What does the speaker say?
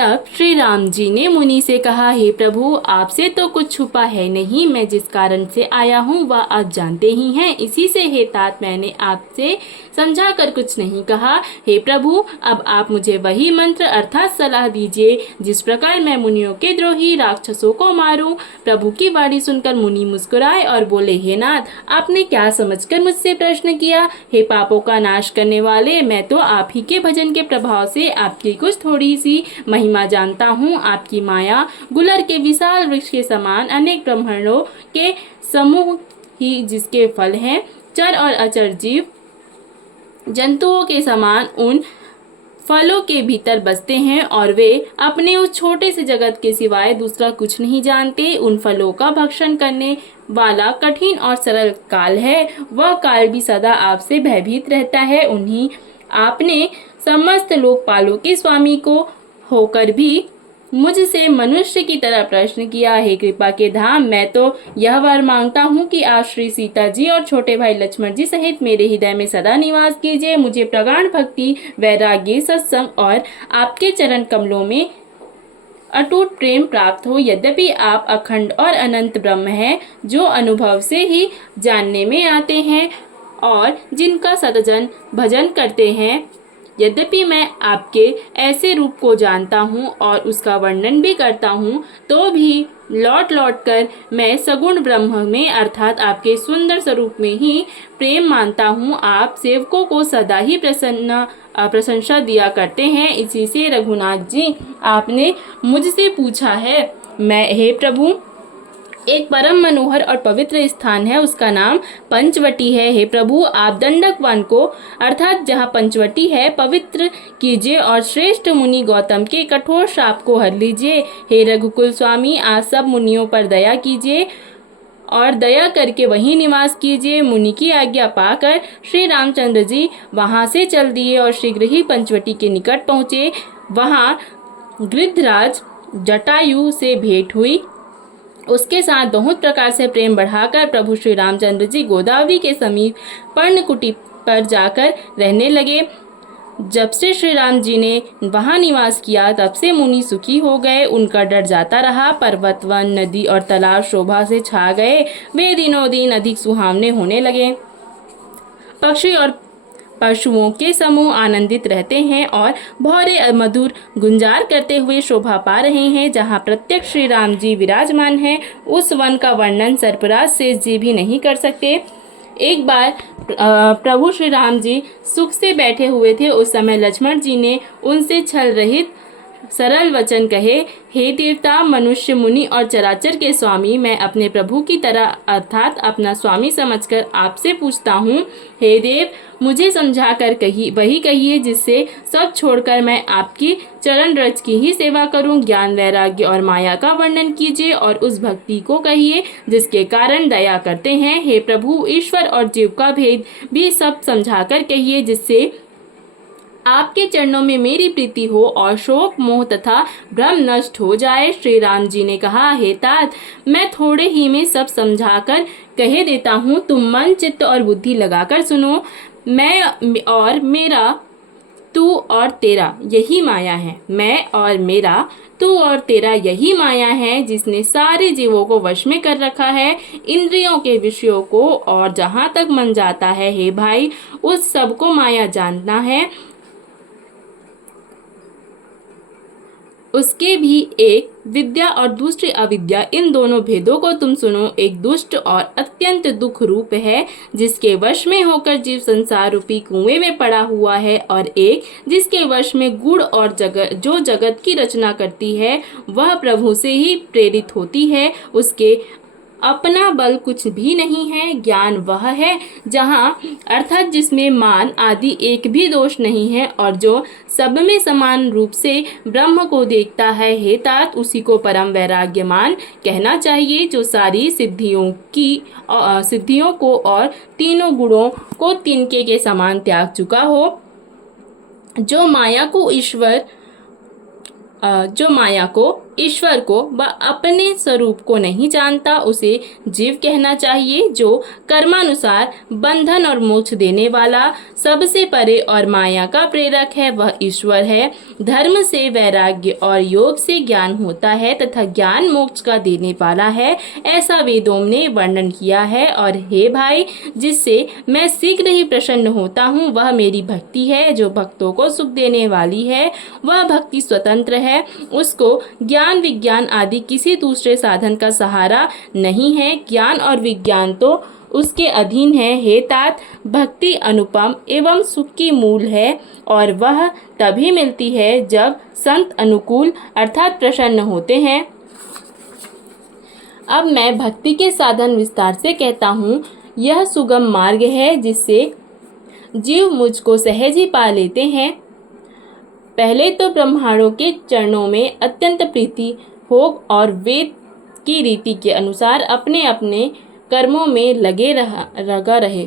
तब श्री राम जी ने मुनि से कहा, हे प्रभु, आपसे तो कुछ छुपा है नहीं। मैं जिस कारण से आया हूँ वह आप जानते ही हैं। इसी से हे तात मैंने आपसे समझा कर कुछ नहीं कहा। हे प्रभु, अब आप मुझे वही मंत्र अर्थात सलाह दीजिए जिस प्रकार मैं मुनियों के द्रोही राक्षसों को मारूं। प्रभु की वाणी सुनकर मुनि मुस्कुराए और बोले, हे नाथ, आपने क्या समझकर मुझसे प्रश्न किया? हे पापों का नाश करने वाले, मैं तो आप ही के भजन के प्रभाव से आपकी कुछ थोड़ी सी महिमा जानता हूँ। आपकी माया गुलर के विशाल वृक्ष के समान अनेक ब्रह्मांडों के समूह ही जिसके फल हैं, चर और अचर जीव जंतुओं के समान उन फलों के भीतर बसते हैं और वे अपने उस छोटे से जगत के सिवाय दूसरा कुछ नहीं जानते। उन फलों का भक्षण करने वाला कठिन और सरल काल है, वह काल भी सदा आपसे भयभीत रहता है। उन्हीं आपने समस्त लोकपालों के स्वामी को होकर भी मुझसे मनुष्य की तरह प्रश्न किया। हे कृपा के धाम, मैं तो यह वर मांगता हूँ कि आप श्री सीता जी और छोटे भाई लक्ष्मण जी सहित मेरे हृदय में सदा निवास कीजिए। मुझे प्रगाढ़ भक्ति, वैराग्य, सत्संग और आपके चरण कमलों में अटूट प्रेम प्राप्त हो। यद्यपि आप अखंड और अनंत ब्रह्म हैं, जो अनुभव से ही जानने में आते हैं और जिनका सतजन भजन करते हैं, यद्यपि मैं आपके ऐसे रूप को जानता हूँ और उसका वर्णन भी करता हूँ, तो भी लौट लौट कर मैं सगुण ब्रह्म में अर्थात आपके सुंदर स्वरूप में ही प्रेम मानता हूँ। आप सेवकों को सदा ही प्रशंसा दिया करते हैं। इसी से रघुनाथ जी, आपने मुझसे पूछा है। मैं, हे प्रभु, एक परम मनोहर और पवित्र स्थान है, उसका नाम पंचवटी है। हे प्रभु, आप दंडक वन को अर्थात जहाँ पंचवटी है पवित्र कीजिए और श्रेष्ठ मुनि गौतम के कठोर शाप को हर लीजिए। हे रघुकुल स्वामी, आप सब मुनियों पर दया कीजिए और दया करके वहीं निवास कीजिए। मुनि की आज्ञा पाकर श्री रामचंद्र जी वहां से चल दिए और शीघ्र ही पंचवटी के निकट पहुँचे। वहाँ गृद्धराज जटायु से भेंट हुई। उसके साथ बहुत प्रकार से प्रेम बढ़ाकर प्रभु श्री रामचंद्र जी गोदावरी के समीप पर्णकुटी पर जाकर रहने लगे। जब से श्री राम जी ने वहां निवास किया तब से मुनि सुखी हो गए। उनका डर जाता रहा। पर्वत, वन, नदी और तालाब शोभा से छा गए। वे दिनों दिन अधिक सुहावने होने लगे। पक्षी और पशुओं के समूह आनंदित रहते हैं और भौरे मधुर गुंजार करते हुए शोभा पा रहे हैं। जहाँ प्रत्यक्ष श्री राम जी विराजमान हैं, उस वन का वर्णन सर्पराज शेष जी भी नहीं कर सकते। एक बार प्रभु श्री राम जी सुख से बैठे हुए थे। उस समय लक्ष्मण जी ने उनसे छल रहित सरल वचन कहे, हे देवता, मनुष्य, मुनि और चराचर के स्वामी, मैं अपने प्रभु की तरह अर्थात अपना स्वामी समझकर आपसे पूछता हूँ। हे देव, मुझे समझा कर वही कहिए जिससे सब छोड़कर मैं आपकी चरण रज की ही सेवा करूं। ज्ञान, वैराग्य और माया का वर्णन कीजिए और उस भक्ति को कहिए जिसके कारण दया करते हैं। हे प्रभु, ईश्वर और जीव का भेद भी सब समझा कर कहिए जिससे आपके चरणों में मेरी प्रीति हो और शोक, मोह तथा भ्रम नष्ट हो जाए। श्री राम जी ने कहा, हे तात, मैं थोड़े ही में सब समझाकर कह देता हूँ। तुम मन, चित्त और बुद्धि लगाकर सुनो। मैं और मेरा, तू और तेरा यही माया है। मैं और मेरा, तू और तेरा यही माया है जिसने सारे जीवों को वश में कर रखा है, इंद्रियों के विषयों को, और जहाँ तक मन जाता है। हे भाई, उस सब को माया जानना है। उसके भी एक विद्या और दूसरी अविद्या, इन दोनों भेदों को तुम सुनो। एक दुष्ट और अत्यंत दुख रूप है जिसके वश में होकर जीव संसार रूपी कुएं में पड़ा हुआ है, और एक जिसके वश में गुण और जो जगत की रचना करती है वह प्रभु से ही प्रेरित होती है। उसके अपना बल कुछ भी नहीं है। ज्ञान वह है जहाँ अर्थात जिसमें मान आदि एक भी दोष नहीं है और जो सब में समान रूप से ब्रह्म को देखता है। हे तात, उसी को परम वैराग्यमान कहना चाहिए जो सारी सिद्धियों को और तीनों गुणों को तिनके के समान त्याग चुका हो, जो माया को ईश्वर को व अपने स्वरूप को नहीं जानता उसे जीव कहना चाहिए। जो कर्मानुसार बंधन और मोक्ष देने वाला, सबसे परे और माया का प्रेरक है, वह ईश्वर है। धर्म से वैराग्य और योग से ज्ञान होता है तथा ज्ञान मोक्ष का देने वाला है, ऐसा वेदों ने वर्णन किया है। और हे भाई, जिससे मैं शीघ्र ही प्रसन्न होता हूँ वह मेरी भक्ति है। जो भक्तों को सुख देने वाली है वह भक्ति स्वतंत्र है, उसको ज्ञान विज्ञान आदि किसी दूसरे साधन का सहारा नहीं है। ज्ञान और विज्ञान तो उसके अधीन है। हे तात, भक्ति अनुपम एवं सुख की मूल है और वह तभी मिलती है जब संत अनुकूल अर्थात प्रसन्न होते हैं। अब मैं भक्ति के साधन विस्तार से कहता हूँ। यह सुगम मार्ग है जिससे जीव मुझको सहज ही पा लेते हैं। पहले तो ब्रह्मांडों के चरणों में अत्यंत प्रीति हो और वेद की रीति के अनुसार अपने अपने कर्मों में लगा रहे।